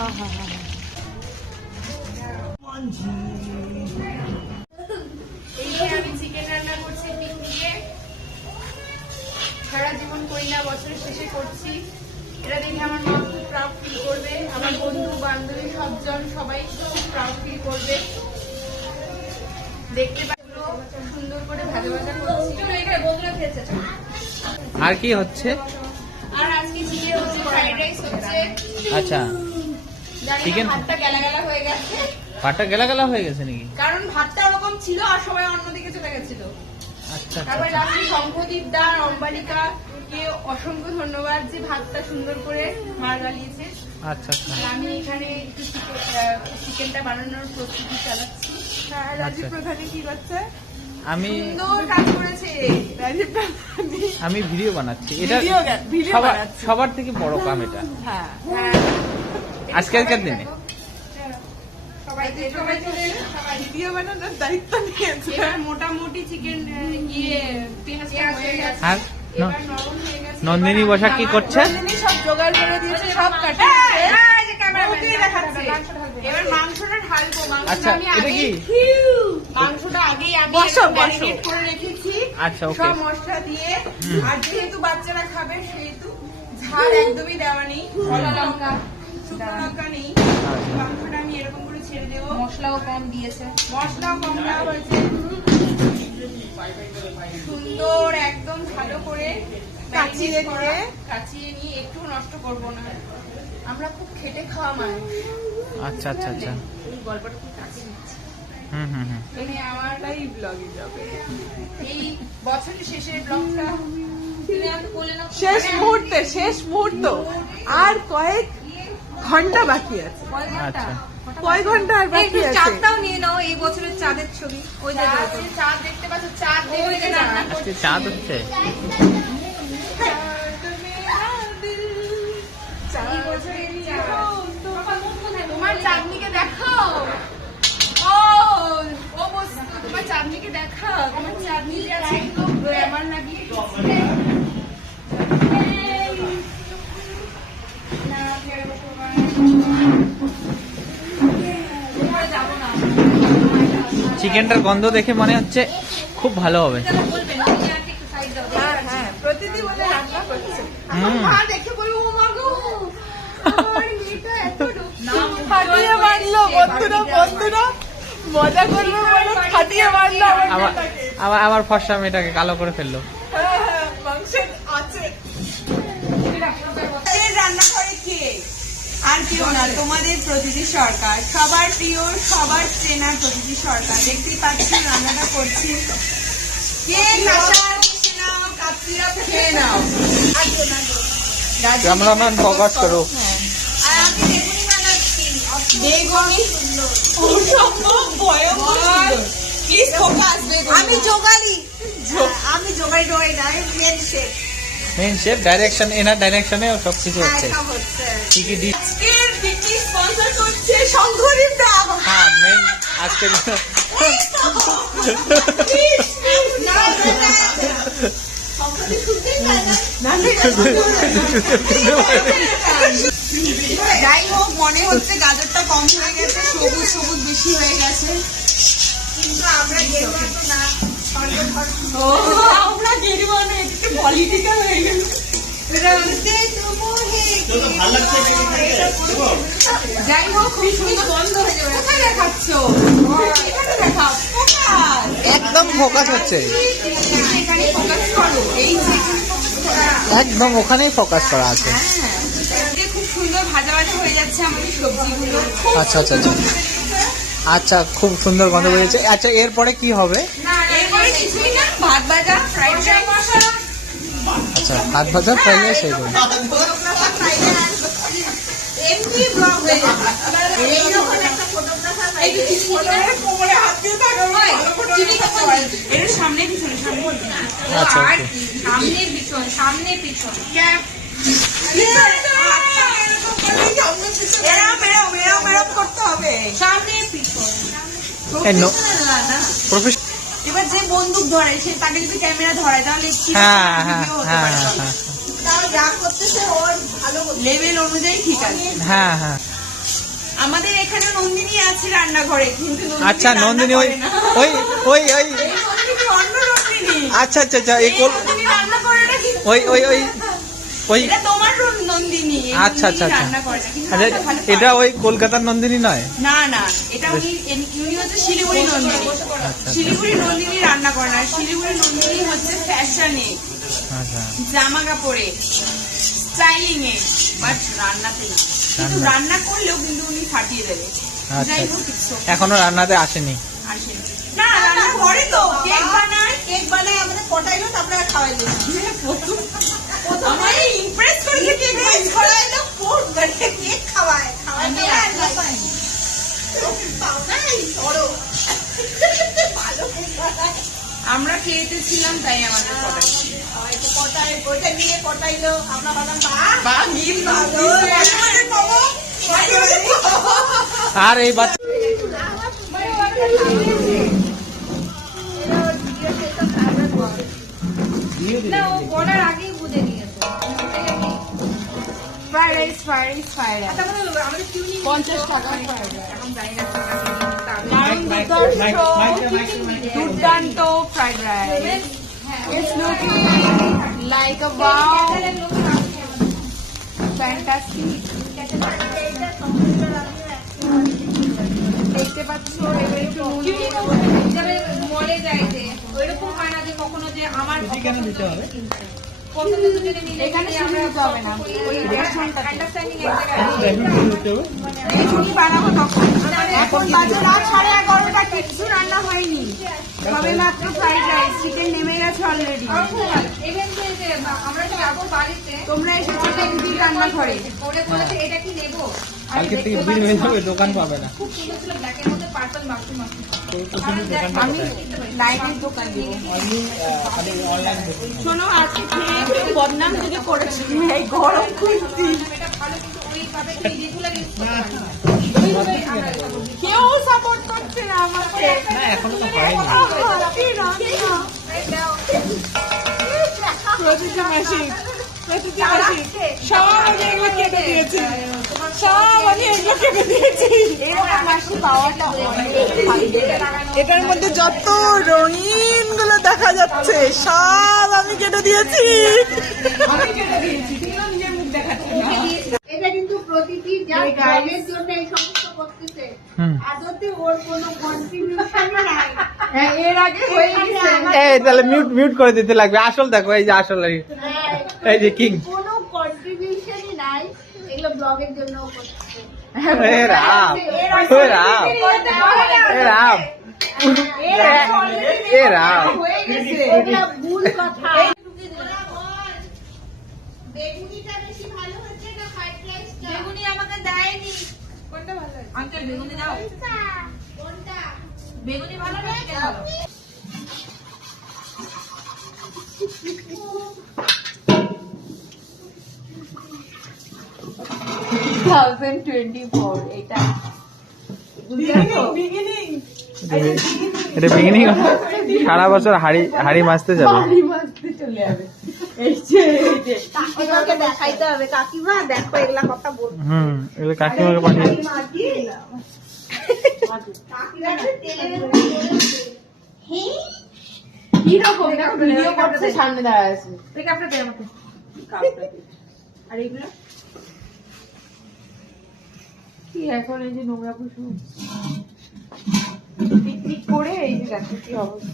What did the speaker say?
আমি চিকেন রান্না করছি পিকনিকে, সারা জীবন করি না, বছরের শেষে করছি। এটা দেখে আমার মা খুব প্রাউড ফিল করবে, আমার বন্ধু বান্ধবী সবজন সবাই খুব প্রাউড ফিল করবে। দেখতে পাচ্ছো সুন্দর করে ভাজা ভাজা করছি। আর কি হচ্ছে? আর আজকে চিকেন হচ্ছে, ফ্রাইড রাইস হচ্ছে। আচ্ছা, চিকেন ভাতটা গেলা গেলা হয়ে গেছে। ভাতটা গেলা গেলা হয়ে গেছে নাকি? কারণ ভাতটা ওরকম ছিল আর সবাই অন্যদিকে চলে গেছিল। আচ্ছা, তারপর লাস্টে শঙ্খদীপ দা অম্বালিকা কে অসংখ্য ধন্যবাদ যে ভাতটা সুন্দর করে মার গালিয়েছে। আচ্ছা আচ্ছা। আর আমি এখানে একটু চিকেনটা বানানোর প্রস্তুতি চালাচ্ছি। রাজীব প্রধানী কি করছে? আমি সুন্দর কাজ করেছে রাজীব প্রধানী। আমি ভিডিও বানাচ্ছি। এটা সবার থেকে বড় কাম এটা। হ্যাঁ, আজকের দিনে ভিডিও বানানোর দায়িত্ব নিয়েছে। এবার মোটামুটি চিকেন পেঁয়াজ হয়ে গেছে। আর এবার নরম হয়ে গেছে। নন্দিনী বসা কি করছে? নন্দিনী সব জোগাড় করে দিয়েছে, সব কাটে দেখাচ্ছে। এবার মাংসটা ঢালবো। আচ্ছা, এটা কি? মাংসটা আগেই ম্যারিনেট করে রেখেছি। আচ্ছা, ওকে। সব মশলা দিয়ে। আর যেহেতু বাচ্চারা খাবে সেহেতু ঝাল একদমই দেওয়া নেই, কলা লঙ্কা শুকনো লঙ্কা নেই। মাংসটা আমি এরকম করে ছেড়ে দেবো। মশলাও কম দিয়েছে, মশলাও কম দেওয়া হয়েছে। সুন্দর একদম ভালো করে কাচিয়ে নিয়ে একটু নষ্ট করবো না, আমরা খুব খেটে খাওয়া মানুষ। আচ্ছা আচ্ছা আচ্ছা। এই গল্পটা খুব কাছে নিচ্ছি। হুম। আমারটাই ব্লগে যাবে এই বছরের শেষের ব্লগটা, শেষ মুহূর্ত আর কয়েক ঘন্টা বাকি আছে। আচ্ছা, কয় ঘন্টা আর বাকি আছে? চাঁদটাও নিয়ে নাও, এই বছরের চাঁদের ছবি। ওই চাঁদ দেখতে পাচ্ছ, চাঁদ দেখতে রান্না করছি। আজকে চাঁদ হচ্ছে। তোমার চাঁদনিকে দেখো। ও বস্তু, তোমার চাঁদনিকে দেখা। তোমার চাঁদনিকে আছে একটু গ্ল্যামার লাগিয়ে চিকেনটার গন্ধ দেখে মনে হচ্ছে খুব ভালো হবে। হ্যাঁ, প্রতিদিন বলে রান্না করছে। মা দেখে বলবো ও মা গো, আমার মেয়েটা এত খাটিয়ে মারলো বন্ধুরা মজা করবে বলে খাটিয়ে মারলো আমার মেয়েটাকে। আমার ফর্সা মেয়েটাকে কালো করে ফেললো। হ্যাঁ, মাংসের আছে। রান্না করে কে? আর কেউ না, তোমাদের প্রতিটি সরকার, সবার প্রিয় সবার চেনা প্রতিটি সরকার। দেখতেই পাচ্ছি রান্নাটা করছি। কে খেয়ে নাও। ক্যামেরাম্যান ফোকাস করো। আর আমি বেগুনি বানাচ্ছি। বেগুনি আমি জোগাড়ি না, main chef. Main chef direction, এনার ডাইরেকশনে সবকিছু হচ্ছে। সব হচ্ছে। কি কি দিস? আজকের পিকনিক স্পন্সর করছে শঙ্করদীপ দা। হ্যাঁ, মেন আজকের যাই হোক, মনে হচ্ছে গাজরটা কম হয়ে গেছে, সবুজ সবুজ বেশি হয়ে গেছে, কিন্তু আমরা গেরুয়া তো না। আমরা গেরুয়া না, এটা পলিটিক্যাল হয়ে গেল। যাই হোক, খুব সুন্দর বন্ধ হয়ে যাবে। কোথায় দেখাচ্ছ? এখানে দেখাও। একদম ফোকাস হচ্ছে, এখানে ফোকাস করো। এই যে এখানে ফোকাস করা। একদম ওখানেই ফোকাস করা আছে। খুব সুন্দর ভাজা ভাজা হয়ে যাচ্ছে আমাদের সবজিগুলো। আচ্ছা আচ্ছা আচ্ছা আচ্ছা, খুব সুন্দর গন্ধ বেরিয়েছে। আচ্ছা, এরপরে কি হবে? এরপরে কিছুই না, ভাত ভাজা, ফ্রাইড রাইস। আচ্ছা, ভাত ভাজা ফ্রাইড রাইস হয়ে যাবে। এমনি ব্লগ হয়ে যাবে। এইরকম একটা ফটোগ্রাফার পাইলে কোমরে হাত দিয়ে থাকবে। এর সামনে পিছনে, আচ্ছা, আর ওকে। সামনে পিছন ক্যাপ। এরম করতে হবে, সামনে পিছন। এবার যে বন্দুক ধরে সে তাকে যদি ক্যামেরা ধরে তাহলে তাও যা করতেছে ওর ভালো লেভেল অনুযায়ী ঠিক আছে। হ্যাঁ হ্যাঁ, আমাদের এখানে নন্দিনী আছে রান্নাঘরে, কিন্তু আচ্ছা রান্না নন্দিনী ওই করে না। ওই ওই ওই এই নন্দিনী অন্য নন্দিনী। আচ্ছা আচ্ছা আচ্ছা এই এই নন্দিনী রান্না করে না কিন্তু। ওই ওই ওই ওই এটা তোমার নন্দিনী, এই আচ্ছা আচ্ছা নন্দিনী আচ্ছা রান্না করে না, কিন্তু আচ্ছা রান্না ভালো এটা পারে। ওই কলকাতার নন্দিনী নয়? না না, এটা উনি হচ্ছে শিলিগুড়ি নন্দিনী। শিলিগুড়ি নন্দিনী রান্না করে না, শিলিগুড়ি নন্দিনী হচ্ছে ফ্যাশনে, আচ্ছা জামা কাপড়ে, স্টাইলিং এ, বাট রান্নাতে না। কিন্তু রান্না করলেও কিন্তু উনি ফাটিয়ে দেবে। আচ্ছা যাই হোক, কিছু এখনো রান্নাতে আসেনি। আসেনি। না রান্না করে তো, কেক বানায় আমাদের পটাইলো, তারপরে খাওয়াইলো। আমায় ইমপ্রেস করেছে কেক খাওয়াইলো, ফুড কেক খাওয়ায় আমি আমরা খেতে ছিলাম, তাই আমাদের পটাইলো, আমরা ভাবলাম বা গিফট আর এই বাচ্চা না, ও বলার আগেই বুঝে নিয়েছে। Fried rice, fried rice, fried rice. 50 টাকা। এখন জানি না দুর্দান্ত fried rice. It's looking like a wow, fantastic. দেখতে পাচ্ছ, এবার একটু যারা মলে যায় যে ওইরকম হয় না যে কখনো যে আমার কেন দিতে হবে? এখানে শুরু হতে হবে না, ওই আন্ডারস্ট্যান্ডিং এক জায়গায় ছুটি বানাবো তখন। এখন বাজে রাত 11:30, কিচ্ছু রান্না হয়নি, সবে মাত্র ফ্রাইড রাইস, চিকেন নেমে গেছে অলরেডি। তোমরা এসেছো একদিন রান্না করে, এটা কি নেবো? কালকে থেকে ভিড় হয়ে যাবে, দোকান পাবে না। আমি লাইনের দোকান দেবো। শোনো, আজকে খেয়ে একটু বদনাম যদি করেছি, এই গরম খুঁজছি, কেউ সাপোর্ট করছে না আমাকে। না এখনো তো হয়নি। প্রতিটি মাসিক সব আমি এগুলো কেটে দিয়েছি, সব আমি এগুলো কেটে দিয়েছি। এরকম মাসি পাওয়াটা এটার মধ্যে যত রঙিন গুলো দেখা যাচ্ছে সব আমি কেটে দিয়েছি। এটা কিন্তু প্রতিটি যা গাইডের জন্য এই সমস্ত করতেছে, আদতে ওর কোনো কন্ট্রিবিউশনই নাই। এর আগে হয়ে গেছে। এই তাহলে মিউট করে দিতে লাগবে। আসল দেখো, এই যে আসল এই যে কিং। কোনো কন্ট্রিবিউশনই নাই, এগুলো ব্লগের জন্য করতেছে। এ রাম, এ রাম, এ রাম, এ রাম। এগুলো ভুল কথা। বেগুনিটা বেশি ভালো হচ্ছে না ফ্রাইড রাইসটা? বেগুনি আমাকে দেয়নি। কোনটা ভালো হয়েছে? আঙ্কেল বেগুনি দাও। কোনটা? বেগুনি ভালো না কেন ভালো? এটা এটা বিগিনিং, সারা বছর হাড়ি মাছতে যাবে। কাকিমাকে দেখাইতে হবে, কাকিমা দেখো এগুলা কথা বলবো। এগুলো কাকিমাকে পাঠিয়ে। কিরকম দেখো, ভিডিও করতে সামনে দাঁড়ায় আছে। এই কাপটা দে আমাকে। কাপটা দে। আর এগুলো কি এখন এই যে নোংরা পুষু পিকনিক করে এই যে দেখো কি অবস্থা।